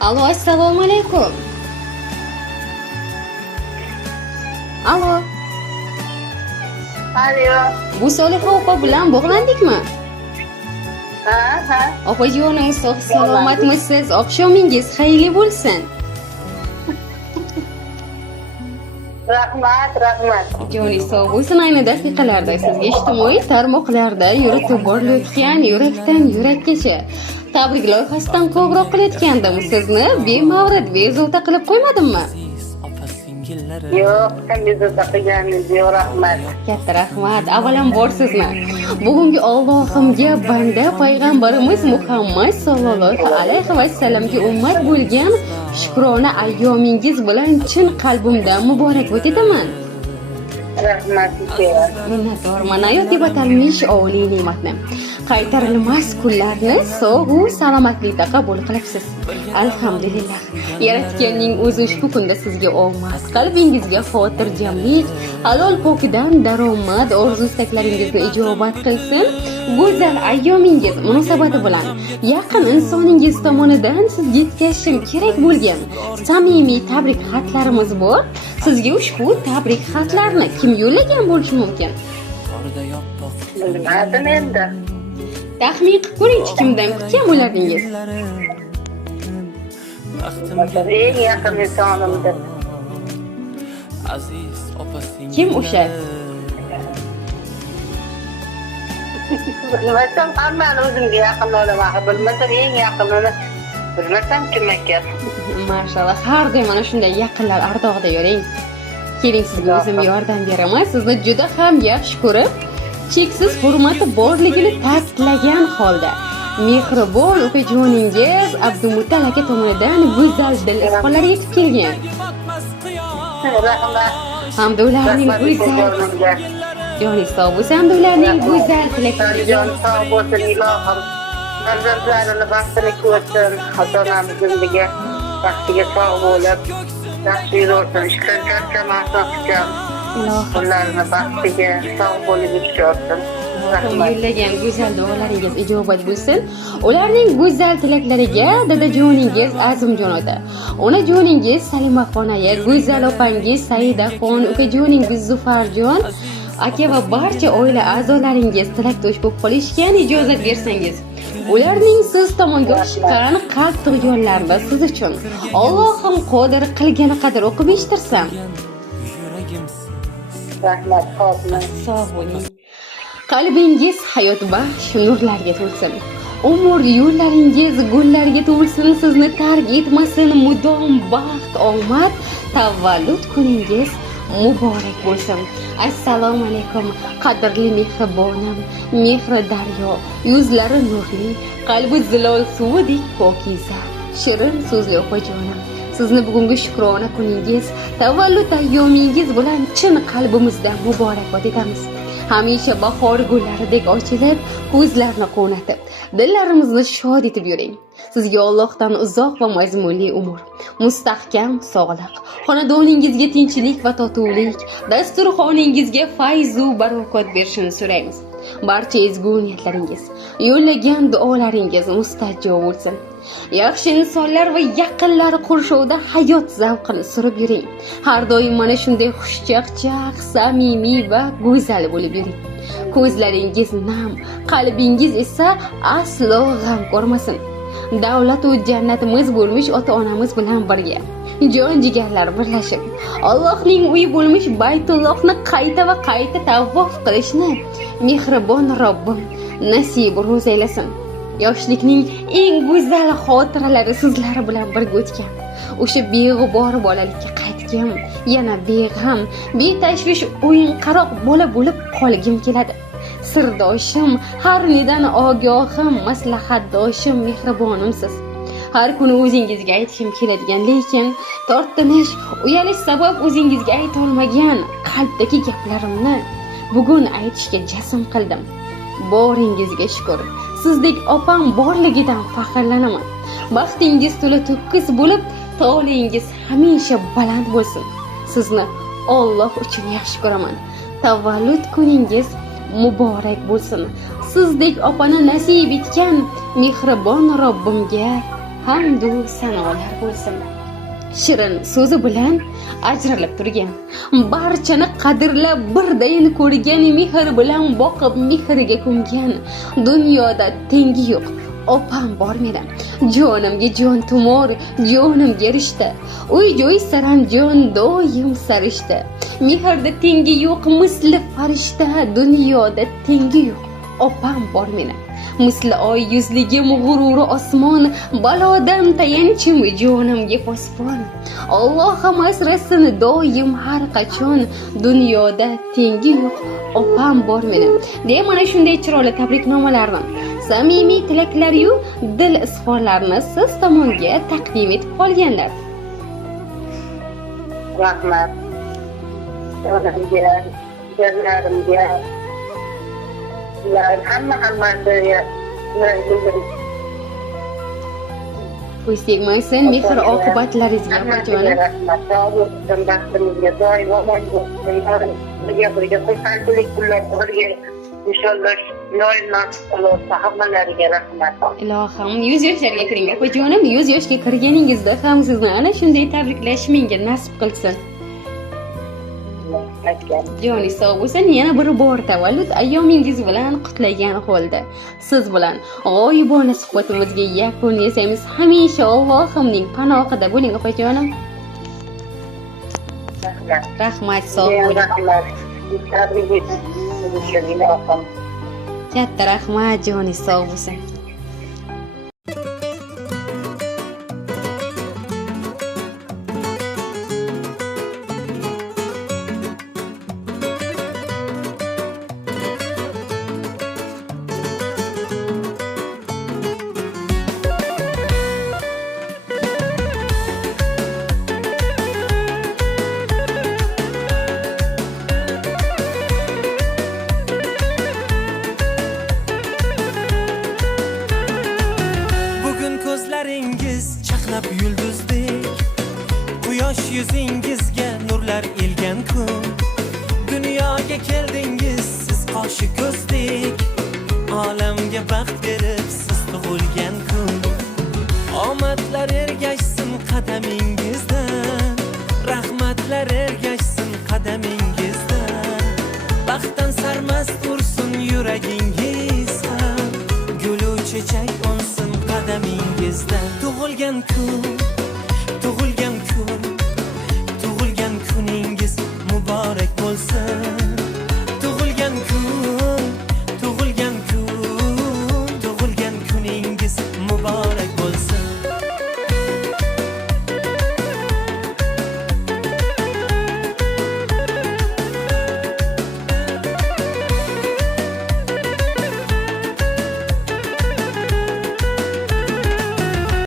Alo, assalomu alaykum. Alo, Alo. bu Soliha opa bilan bog'landikmi? Ha. Opajonim, sog' salomatmisiz? Oqshomingiz xayrli bo'lsin. Rahmat. Joningiz sog' bo'lsin. Ayni daqiqalarda sizga ijtimoiy tarmoqlarda yuritib borilayotgan yurakdan yurakgacha tabrik loyihasidan qo'ng'iroq qilayotgandim. Sizni bemavrid bezovta qilib qo'ymadimmi? Yo'q, sen bizni taqaganingiz yo'q, rahmat. Katta rahmat. Avvalambor sizni bugungi Allohimga banda payg'ambarimiz Muhammad sallallohu alayhi vasallamga ummat bo'lgan shukrona ayyomingiz bilan chin qalbimdan muborakbod etaman. Rahmat. Minnatdorman. Hayot deb atalmish oliy ne'matni qaytarilmas kunlarni sog'-u salomatlikda qabul qilibsiz. Alhamdulillah. Yaratganning o'zi ushbu kunda sizga omad, qalbingizga xotirjamlik, halol pokdan daromad, orzu-istaklaringizni ijobat qilsin. Go'zal ayyomingiz munosabati bilan yaqin insoningiz tomonidan sizga yetkazishim kerak bo'lgan samimiy tabrik xatlarimiz bor. Sizga ushbu tabrik xatlarni kim yo'llagan bo'lishi mumkin? Bilmadim endi. Taxmin qilib ko'ring, kimdan kutgan bo'lardingiz? Eng yaqin insonimdir. Kim o'sha? Bilmasam, hammani o'zimga yaqin olaman. Bilmasam, eng yaqinini bilmasam kim ekan. Mashallah, har doim mana shunday yaqinlar ardog'ida yuring. Keling, sizga o'zim yordam beraman. Sizni juda ham yaxshi ko'rib, cheksiz hurmati borligini ta'kidlagan holda mehribon opajoningiz Abdumuttal aka tomonidan go'zal dil izhorlari yetib kelgan. Rahmat. Hamda ularning go'zal joningiz sog' bo'lsin, hamda ularning go'zal tilaklariga Jon sog' bo'lsin, ilohim. Farzandlarini baxtini ko'rsin, ota-onamiz zindagi baxtiga sog' bo'lib, yaxshi yursin, ishdan charchamasin hecham. Ularni baxtiga sog' bo'lib yursin. Rahmat. yo'llagan go'zal duolaringiz ijobat bo'lsin. Ularning go'zal tilaklariga dadajoningiz Azimjon ota, onajoningiz Salimaxonaya, go'zal opangiz Saidaxon, ukajoningiz Zufarjon aka va barcha oila a'zolaringiz tilakdosh bo'lib qolishgan. Ijozat bersangiz, ularning siz tomonga chiqqan qalb tug'yonlarini siz uchun Allohim qodir qilgani qadar o'qib eshitirsam. Rahmat, xo'pmi? Sog' bo'ling. Qalbingiz hayotbaxsh nurlarga to'lsin. Umr yo'llaringiz gullarga to'lsin. Sizni tark etmasin mudom baxt, omad. Tavallud kuningiz muborak bo'lsin. Assalomu alaykum qadrli mehribonim, mehri daryo, yuzlari nurli, qalbi zilol suvdek pokiza, shirin so'zli opajonim. Sizni bugungi shukrona kuningiz, tavallud ayyomingiz bilan chin qalbimizdan muborakbod etamiz. Hamisha bahor gullaridek ochilib, ko'zlarni quvnatib, dillarimizni shod etib yuring. Sizga Allohdan uzoq va mazmunli umr, mustahkam sog'liq, xonadoningizga tinchlik va totuvlik, dasturxoningizga fayz va barokat berishini so'raymiz. Barcha ezgu niyatlaringiz, yo'llagan duolaringiz mustajab bo'lsin. Yaxshi insonlar va yaqinlar qurshovida hayot zavqini surib yuring. Har doim mana shunday xushchaqchaq, samimiy va go'zal bo'lib yuring. Ko'zlaringiz nam, qalbingiz esa aslo g'am ko'rmasin. Davlat va jannatimiz bo'lmish ota-onamiz bilan birga jon jigarlar birlashib Allohning uyi bo'lmish Baytullohni qayta va qayta tavof qilishni mehribon Robbim nasib ro'z aylasin. Yoshlikning eng go'zal xotiralari sizlar bilan birga o'tgan. O'sha beg'ubor bolalikka qaytgim, yana beg'am, betashvish o'yin qaroq bola bo'lib qolgim keladi. Sirdoshim, har nedan ogohim, maslahatdoshim, mehribonimsiz. Har kuni o'zingizga aytishim keladigan, lekin tortinish, uyalish sabab o'zingizga ayta olmagan qalbdagi gaplarimni bugun aytishga jazm qildim. Boringizga shukr. Sizdek opam borligidan faxrlanaman. Baxtingiz to'la to'kis bo'lib, tolingiz hamisha baland bo'lsin. Sizni Alloh uchun yaxshi ko'raman. Tavallud kuningiz muborak bo'lsin. Sizdek opani nasib etgan mehribon Robbimga hamdu sanolar bo'lsin. Shirin so'zi bilan ajralib turgan, barchani qadrlab birdayin ko'rgan, mehr bilan boqib mehriga ko'ngan, dunyoda tengi yo'q opam bor meni. Jonimga jon tumor, jonimga rishta, uy joy saranjon doim sarishta. Mehrda tengi yo'q misli farishta, dunyoda tengi yo'q opam bor meni. Misli oy yuzligim g'ururi osmon, balodan tayanchim jonimga posbon. Allohim asrasin doim har qachon, dunyoda tengi yo'q opam bor meni. Deya mana shunday chiroyli tabriknomalarni, samimiy tilaklar-yu dil izhorlarini siz tomonga taqdim etib qolganlar. Rahmat. Jonimga, jonlarimga, hammasiga Qo'y tegmasin, mehr oqibatlaringizga opajonim. rahmat. Sog' bo'lsin, baxtimizga doim omon bo'lsin. Birga xursandchilik kunlar birga inshaalloh doim nasib qilsin. Hammalariga rahmat. Ilohim, 100 yoshlarga kiring opajonim. 100 yoshga kirganingizda ham sizni ana shunday tabriklash menga nasib qilsin. Joni sog' bo'lsin. Yana bir bor tavallud ayyomingiz bilan qutlagan holda siz bilan g'oyibona suhbatimizga yakun yasaymiz. Hamisha Allohimning panohida bo'ling opajonim. Rahmat, sog' bo'ling. Rahmat. Katta rahmat, joni sog' bo'lsin. Ko'zlaringiz chaqnab yulduzdek, quyosh yuzingizga nurlar ilgan kun. Dunyoga keldingiz siz qoshi ko'zdek, olamga baxt berib siz tug'ilgan kun. Omadlar ergashsin qadamingizdan, rahmatlar ergashsin qadamingizdan. Baxtdan sarmast ursin yuragingiz ham, gulu chechak unsin qadamingizdan. Tug'ilgan kun